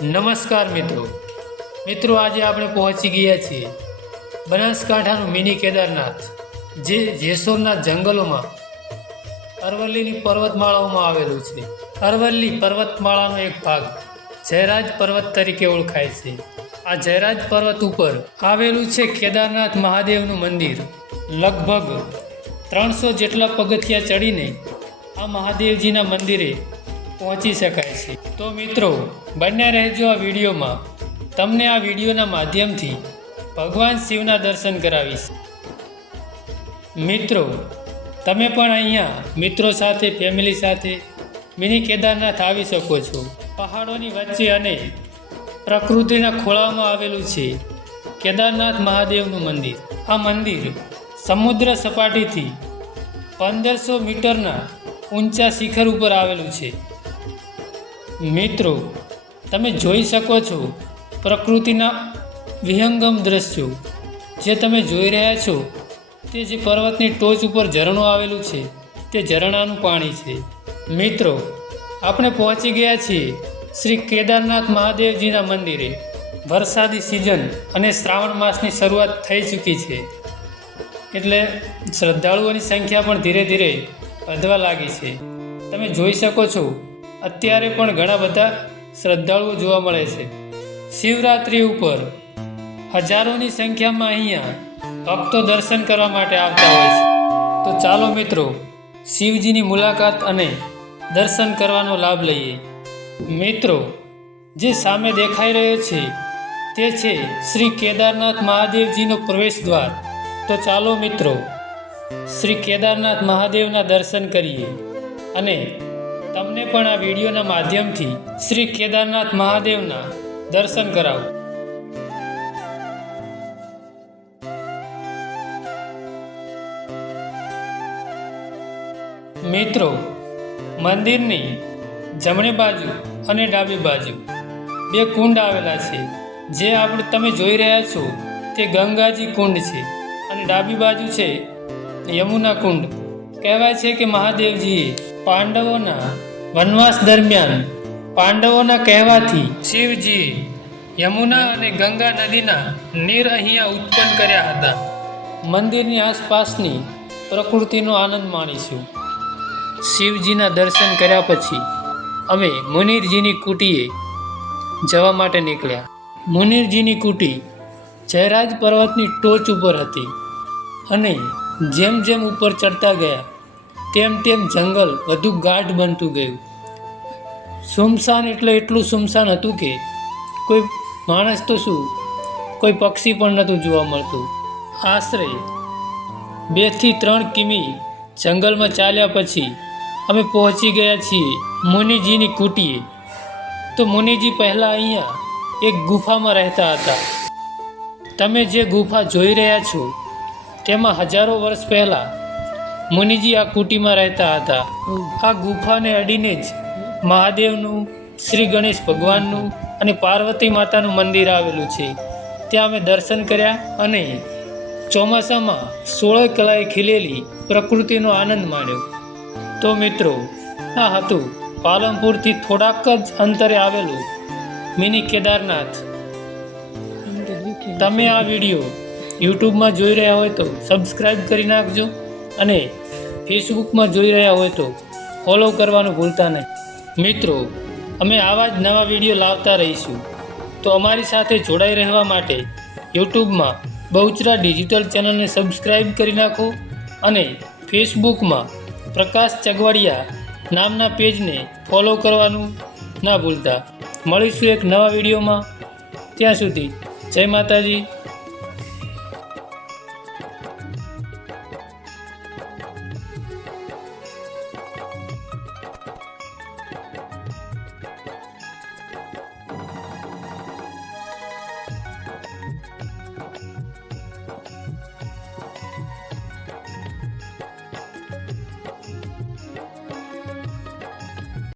નમસ્કાર મિત્રો આજે આપણે પહોંચી ગયા છીએ બનાસકાંઠાનું મિની કેદારનાથ, જે જેસોરના જંગલોમાં અરવલ્લીની પર્વતમાળાઓમાં આવેલું છે. અરવલ્લી પર્વતમાળાનો એક ભાગ જયરાજ પર્વત તરીકે ઓળખાય છે. આ જયરાજ પર્વત ઉપર આવેલું છે કેદારનાથ મહાદેવનું મંદિર. લગભગ 300 જેટલા પગથિયા ચડીને આ મહાદેવજીના મંદિરે પહોંચી શકાય છે. તો મિત્રો, બન્યા રહેજો આ વિડીયોમાં. તમને આ વિડીયોના માધ્યમથી ભગવાન શિવના દર્શન કરાવીશ. મિત્રો, તમે પણ અહીંયા મિત્રો સાથે, ફેમિલી સાથે મિની કેદારનાથ આવી શકો છો. પહાડોની વચ્ચે અને પ્રકૃતિના ખોળામાં આવેલું છે કેદારનાથ મહાદેવનું મંદિર. આ મંદિર સમુદ્ર સપાટીથી 1500 મીટરના ઊંચા શિખર ઉપર આવેલું છે. મિત્રો, તમે જોઈ શકો છો પ્રકૃતિના વિહંગમ દ્રશ્યો. જે તમે જોઈ રહ્યા છો તે જે પર્વતની ટોચ ઉપર ઝરણું આવેલું છે તે ઝરણાનું પાણી છે. મિત્રો, આપણે પહોંચી ગયા છીએ શ્રી કેદારનાથ મહાદેવજીના મંદિરે. વરસાદી સિઝન અને શ્રાવણ માસની શરૂઆત થઈ ચૂકી છે, એટલે શ્રદ્ધાળુઓની સંખ્યા પણ ધીરે ધીરે વધવા લાગી છે. તમે જોઈ શકો છો અત્યારે પણ ઘણા બધા શ્રદ્ધાળુઓ જોવા મળે છે. શિવરાત્રિ ઉપર હજારોની સંખ્યામાં અહીંયા ભક્તો દર્શન કરવા માટે આવતા હોય છે. તો ચાલો મિત્રો, શિવજીની મુલાકાત અને દર્શન કરવાનો લાભ લઈએ. મિત્રો, જે સામે દેખાઈ રહ્યો છે તે છે શ્રી કેદારનાથ મહાદેવજીનો પ્રવેશ દ્વાર. તો ચાલો મિત્રો, શ્રી કેદારનાથ મહાદેવના દર્શન કરીએ અને તમને પણ આ વિડીયોના માધ્યમથી શ્રી કેદારનાથ મહાદેવના દર્શન કરાવો. મિત્રો, મંદિરની જમણી બાજુ અને ડાબી બાજુ 2 કુંડ આવેલા છે. જે તમે જોઈ રહ્યા છો તે ગંગાજી કુંડ છે અને ડાબી બાજુ છે યમુના કુંડ. કહેવાય છે કે મહાદેવજીએ પાંડવોના વનવાસ દરમિયાન પાંડવોના કહેવાથી શિવજીએ યમુના અને ગંગા નદીના નીર અહીંયા ઉત્પન્ન કર્યા હતા. મંદિરની આસપાસની પ્રકૃતિનો આનંદ માણીશું. શિવજીના દર્શન કર્યા પછી અમે મુનિરજીની કુટીએ જવા માટે નીકળ્યા. મુનિરજીની કુટી જયરાજ પર્વતની ટોચ ઉપર હતી અને જેમ જેમ ઉપર ચડતા ગયા તેમ તેમ જંગલ વધુ ગાઢ બનતું ગયું. સુમસાન એટલે એટલું સુમસાન હતું કે કોઈ માણસ તો શું, કોઈ પક્ષી પણ નહોતું જોવા મળતું. આશરે 2 થી 3 કિમી જંગલમાં ચાલ્યા પછી અમે પહોંચી ગયા છીએ મુનિજીની કુટીએ. તો મુનિજી પહેલાં અહીંયા એક ગુફામાં રહેતા હતા. તમે જે ગુફા જોઈ રહ્યા છો તેમાં હજારો વર્ષ પહેલાં મુનિજી આ કુટીમાં રહેતા હતા. આ ગુફાને અડીને જ મહાદેવનું, શ્રી ગણેશ ભગવાનનું અને પાર્વતી માતાનું મંદિર આવેલું છે. ત્યાં અમે દર્શન કર્યા અને ચોમાસામાં 16 કલાએ ખીલેલી પ્રકૃતિનો આનંદ માણ્યો. તો મિત્રો, આ હતું પાલનપુરથી થોડાક જ અંતરે આવેલું મિની કેદારનાથ. તમે આ વિડીયો યુટ્યુબમાં જોઈ રહ્યા હોય તો સબસ્ક્રાઈબ કરી નાખજો અને ફેસબુકમાં જોઈ રહ્યા હોય તો ફોલો કરવાનું ભૂલતા નહીં. મિત્રો, અમે આવા જ નવા વિડીયો લાવતા રહીશું. તો અમારી સાથે જોડાઈ રહેવા માટે યુટ્યુબમાં બહુચરા ડિજિટલ ચેનલને સબસ્ક્રાઈબ કરી નાખો અને ફેસબુકમાં પ્રકાશ ચગવાડિયા નામના પેજને ફોલો કરવાનું ના ભૂલતા. મળીશું એક નવા વિડીયોમાં. ત્યાં સુધી જય માતાજી,